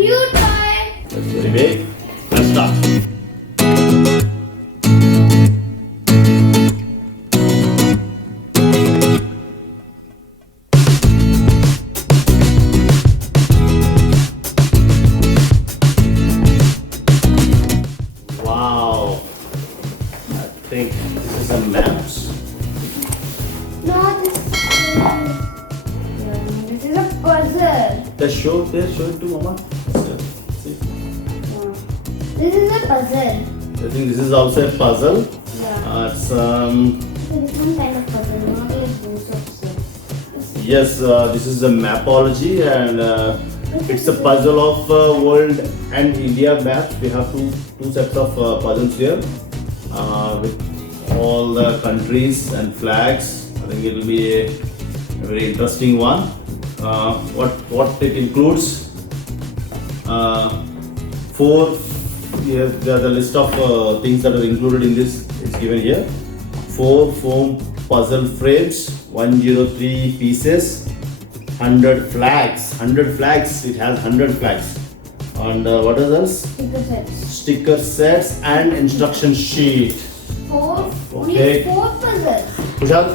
new toy. That's very big. Let's start. Wow. I think this is a maps. No, this is a puzzle. Just show it to Mama. See? This is a puzzle. I think this is also a puzzle. Yeah. It's Different kind of puzzle, not like those of sets. yes, this is a Mapology, and it's a puzzle of world and India maps. We have two sets of puzzles here with all the countries and flags. I think it will be a very interesting one. What it includes? Four. Yes, the list of things that are included in this is given here. 4 foam puzzle frames, 103 pieces, 100 flags. 100 flags. It has 100 flags. And what else? Sticker sets. Sticker sets and instruction sheet. Only 4 puzzles. Kushal?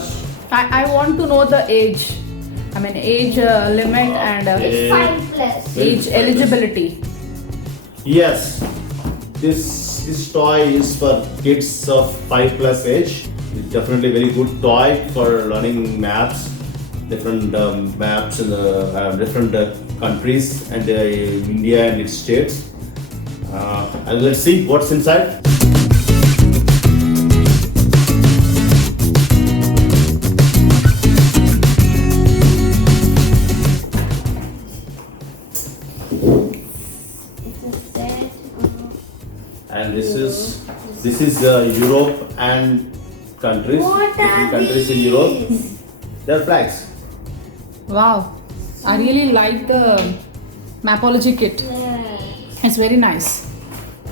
I want to know the age. I mean age limit and It's 5 plus. age eligibility. Yes. This toy is for kids of 5 plus age. It's definitely a very good toy for learning maps, different maps in the different countries and India and its states. And let's see what's inside. And this is Europe and countries. What Different are countries in these? Europe. They're flags. Wow, I really like the Mapology kit. Yeah. It's very nice.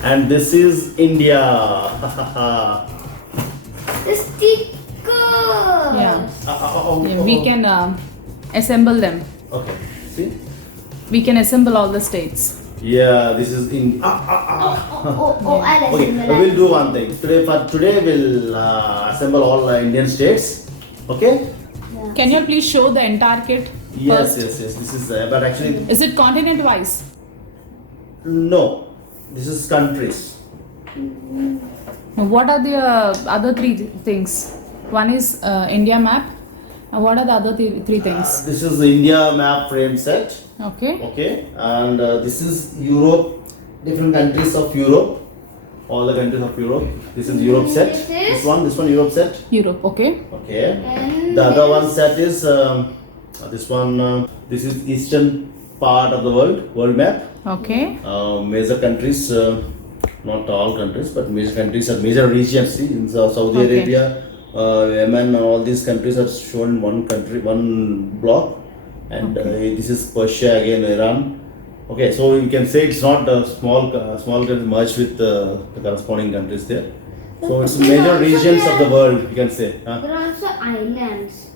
And this is India. The stickers. Yeah. Oh. We can assemble them. Okay. See? We can assemble all the states. Yeah. This is in. I'll Okay. assemble. We'll do one thing. Today we'll assemble all Indian states. Okay. Yeah. Can you please show the entire kit Yes. first? Yes. This is. But actually, Is it continent wise? no. This is countries. What are the other three things? One is India map. What are the other three things? This is the India map frame set. Okay. Okay, and this is Europe, different countries of Europe, all the countries of Europe. This is Europe set. This one Europe set. Europe. Okay. Okay. And The other one set is this one. This is eastern part of the world map. Okay. Major countries, not all countries, but major countries are major regions. See, in Saudi Okay. Arabia, Yemen, all these countries are shown in one country, one block. And this is Persia again, Iran. Okay, so you can say it's not a small country merged with the corresponding countries there. So it's major regions of the world, you can say. Huh? there are also islands.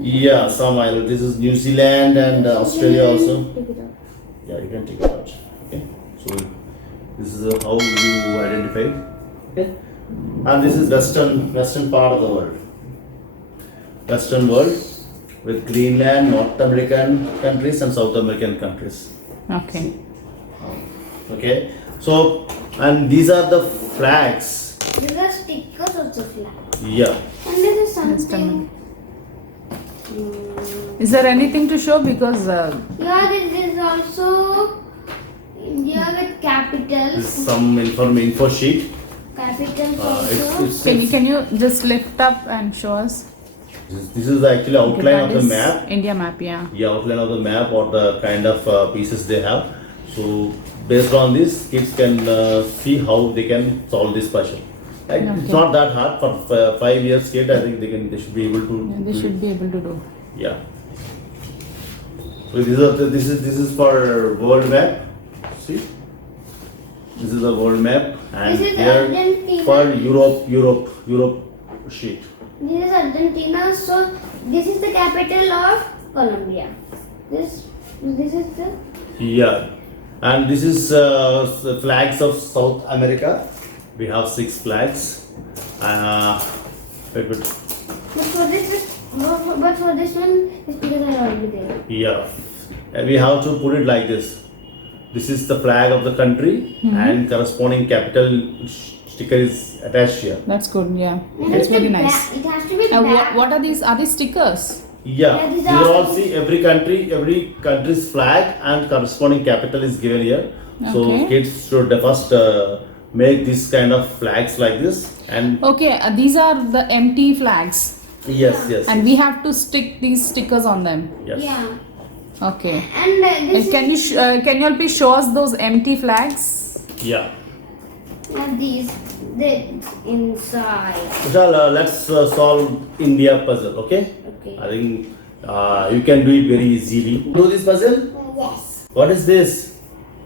Yeah, some island. This is New Zealand and Australia also. Take it out. Yeah, you can take it out. Okay, so this is how you identify it. Okay, and this is western part of the world. Western world with Greenland, North American countries and South American countries. Okay. Okay, so and these are the flags. These are stickers of the flag. Yeah. And this is Just a something. minute. Is there anything to show? Because Yeah, this is also India with capitals. This is some info sheet. Capitals It's, also. it's, can you just lift up and show us? this is the actually outline That of the is map. India map. Yeah. Yeah, outline of the map or the kind of pieces they have. So based on this, kids can see how they can solve this puzzle. Right? It's Okay. not that hard for 5 years kid. I think they should be able to. Yeah, they do should it. be able to do. Yeah. So this is for world map. See, this is the world map, and This is here Argentina. for Europe sheet. This is Argentina. So this is the capital of Colombia. This This is the. Yeah, and this is the flags of South America. We have 6 flags. Wait. But for this one, the stickers are already there. Yeah, and we have to put it like this. This is the flag of the country, and corresponding capital sticker is attached here. That's good. Yeah, And that's it's very the nice. back- It has to be black. What are these? Are these stickers? Yeah, Yeah, these these are are- all, see, every country's flag and corresponding capital is given here. So Okay. kids should first make this kind of flags like this, and Okay, these are the empty flags, yes, and we have to stick these stickers on them. yes. Yeah. Okay. And this Can you all please show us those empty flags? Yeah. and these inside. Vishal, let's solve India puzzle, okay? Okay. I think you can do it very easily. Do this puzzle? Yes. What is this?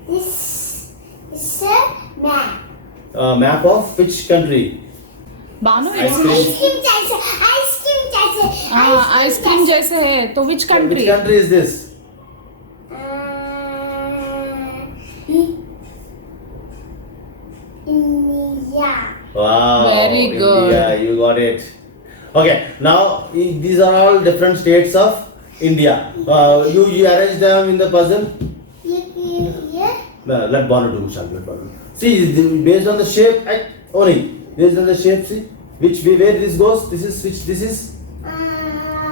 This is a map. Map of which country? Banu, Ice it's cream. Ice cream जैसे ice cream जैसे ice cream जैसे है. तो which Which country? country is this? India. Wow. Very good. India, you got it. Okay, now these are all different states of India. You arrange them in the puzzle. Yeah. Let Banu do, Vishal. Let Banu. See, based on the shape, only based on the shape. See, which way where this goes. This is which. This is. Yeah.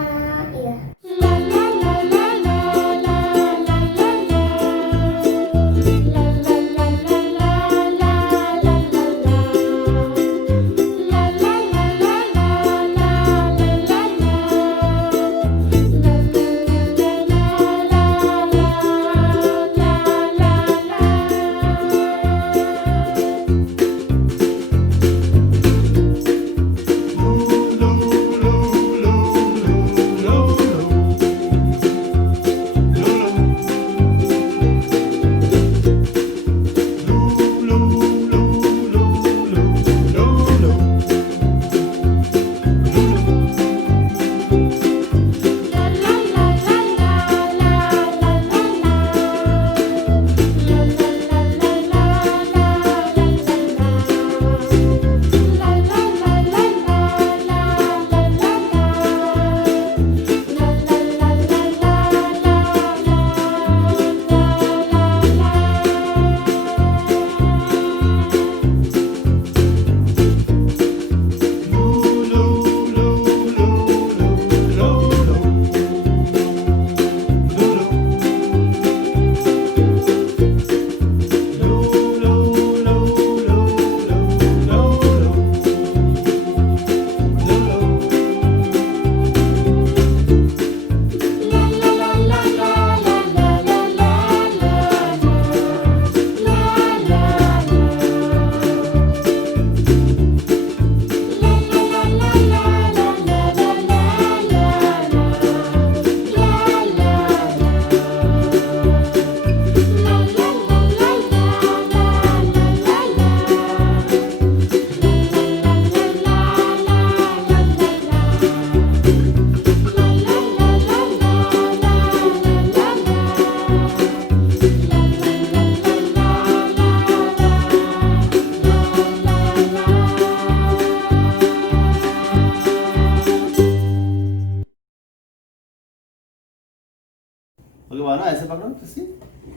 Okay, Banu, ऐसे पकड़ो. See.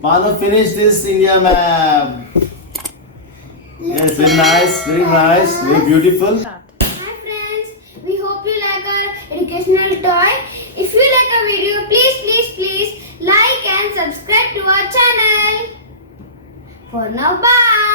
Banu, finish this India map. Yes, very nice, very beautiful. Hi friends, we hope you like our educational toy. If you like our video, please like and subscribe to our channel. For now, bye.